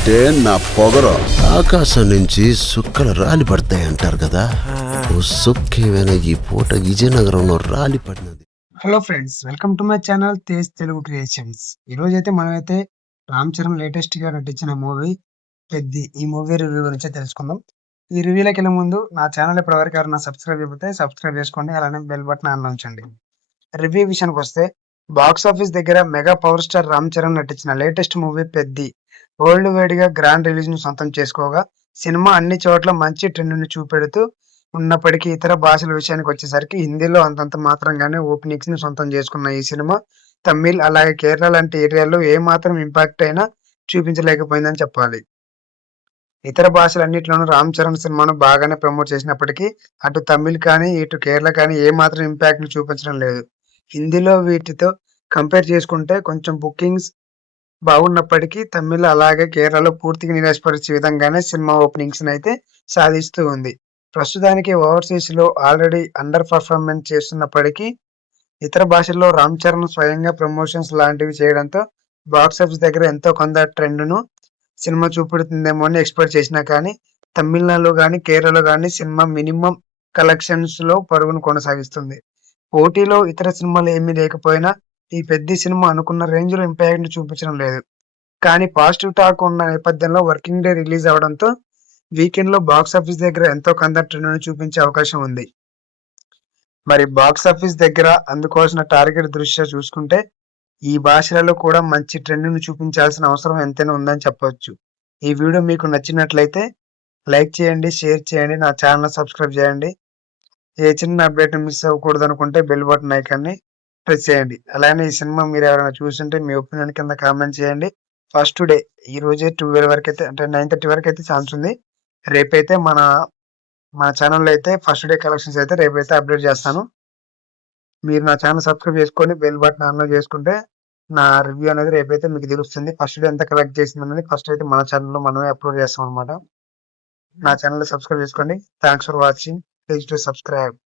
అంటే నా పొగరు. ఆకాశం నుంచి సుక్కలు రాలి పడతాయి అంటారు కదా, ఓ సుక్కేమైనా ఈ పూట విజయనగరంలో రాలి పడినది. Hello friends, welcome to my channel Tej Telugu creations. ఈరోజు అయితే మనమైతే రామ్ చరణ్ లేటెస్ట్ గా నటించిన మూవీ పెద్ది ఈ మూవీ రివ్యూ గురించి తెలుసుకుందాం. ఈ రివ్యూలోకి వెళ్ళే ముందు నా ఛానల్ ఇప్పటివరకు ఎవరైనా సబ్స్క్రైబ్ చేయకపోతే సబ్స్క్రైబ్ చేసుకోండి, అలానే బెల్ బటన్ ఆన్ ఉంచండి. రివ్యూ విషయానికి వస్తే, బాక్స్ ఆఫీస్ దగ్గర mega power star Ram Charan నటించిన latest movie Peddi worldwide గా గ్రాండ్ రిలీజ్ ను సొంతం చేసుకోగా, సినిమా అన్ని చోట్ల మంచి ట్రెండ్ ను చూపెడుతూ ఉన్నప్పటికీ ఇతర భాషల విషయానికి వచ్చేసరికి హిందీలో అంతంత మాత్రంగానే ఓపెనింగ్స్ ని సొంతం చేసుకున్న ఈ సినిమా తమిళ్ అలాగే కేరళ లాంటి ఏరియాల్లో ఏ మాత్రం ఇంపాక్ట్ అయినా చూపించలేకపోయిందని చెప్పాలి. ఇతర భాషలన్నిట్లోనూ రామ్ చరణ్ సినిమాను బాగానే ప్రమోట్ చేసినప్పటికీ అటు తమిళ్ కానీ ఇటు కేరళ కానీ ఏ మాత్రం ఇంపాక్ట్ ని చూపించడం లేదు. హిందీలో వీటితో కంపేర్ చేసుకుంటే కొంచెం బుకింగ్స్ బాగున్నప్పటికీ తమిళ్ అలాగే కేరళలో పూర్తిగా నిరాశపరిచే విధంగానే సినిమా ఓపెనింగ్స్ అయితే సాధిస్తూ ఉంది. ప్రస్తుతానికి ఓవర్సీస్ లో ఆల్రెడీ అండర్ పర్ఫార్మెన్స్ చేస్తున్నప్పటికీ ఇతర భాషల్లో రామ్ చరణ్ స్వయంగా ప్రమోషన్స్ లాంటివి చేయడంతో బాక్సాఫీస్ దగ్గర ఎంతో కొంత ట్రెండ్ ను సినిమా చూపెడుతుందేమో అని ఎక్స్పెక్ట్ చేసినా కానీ తమిళనాడులో కానీ కేరళలో కానీ సినిమా మినిమం కలెక్షన్స్ లో పరుగును కొనసాగిస్తుంది. పోటీలో ఇతర సినిమాలు ఏమీ లేకపోయినా ఈ పెద్ద సినిమా అనుకున్న రేంజ్ లో ఇంపాక్ట్ ని చూపించడం లేదు. కానీ పాజిటివ్ టాక్ ఉన్న నేపథ్యంలో వర్కింగ్ డే రిలీజ్ అవడంతో వీకెండ్ లో బాక్స్ ఆఫీస్ దగ్గర ఎంతో కొంత ట్రెండ్ చూపించే అవకాశం ఉంది. మరి బాక్స్ ఆఫీస్ దగ్గర అందుకోవాల్సిన టార్గెట్ దృష్ట్యా చూసుకుంటే ఈ భాషలలో కూడా మంచి ట్రెండ్ ను చూపించాల్సిన అవసరం ఎంతైనా ఉందని చెప్పవచ్చు. ఈ వీడియో మీకు నచ్చినట్లయితే లైక్ చేయండి, షేర్ చేయండి, నా ఛానల్ సబ్స్క్రైబ్ చేయండి. ఏ చిన్న అప్డేట్ మిస్ అవ్వకూడదు అనుకుంటే బెల్ బటన్ ఐకాన్ని ప్రెస్ చేయండి. అలానే ఈ సినిమా మీరు ఎవరైనా చూస్తుంటే మీ ఒపీనియన్ కింద కామెంట్ చేయండి. ఫస్ట్ డే ఈ రోజే 12 వరకు అయితే అంటే 9:30 వరకు అయితే ఛాన్స్ ఉంది. రేపైతే మన ఛానల్లో అయితే ఫస్ట్ డే కలెక్షన్స్ అయితే రేపైతే అప్డేట్ చేస్తాను. మీరు నా ఛానల్ సబ్స్క్రైబ్ చేసుకొని బెల్ బటన్ ఆన్లో చేసుకుంటే నా రివ్యూ అనేది రేపైతే మీకు తెలుస్తుంది. ఫస్ట్ డే ఎంత కలెక్ట్ చేసింది అనేది ఫస్ట్ అయితే మన ఛానల్లో మనమే అప్లోడ్ చేస్తాం అనమాట. నా ఛానల్ సబ్స్క్రైబ్ చేసుకోండి. Thanks for watching. Please to subscribe.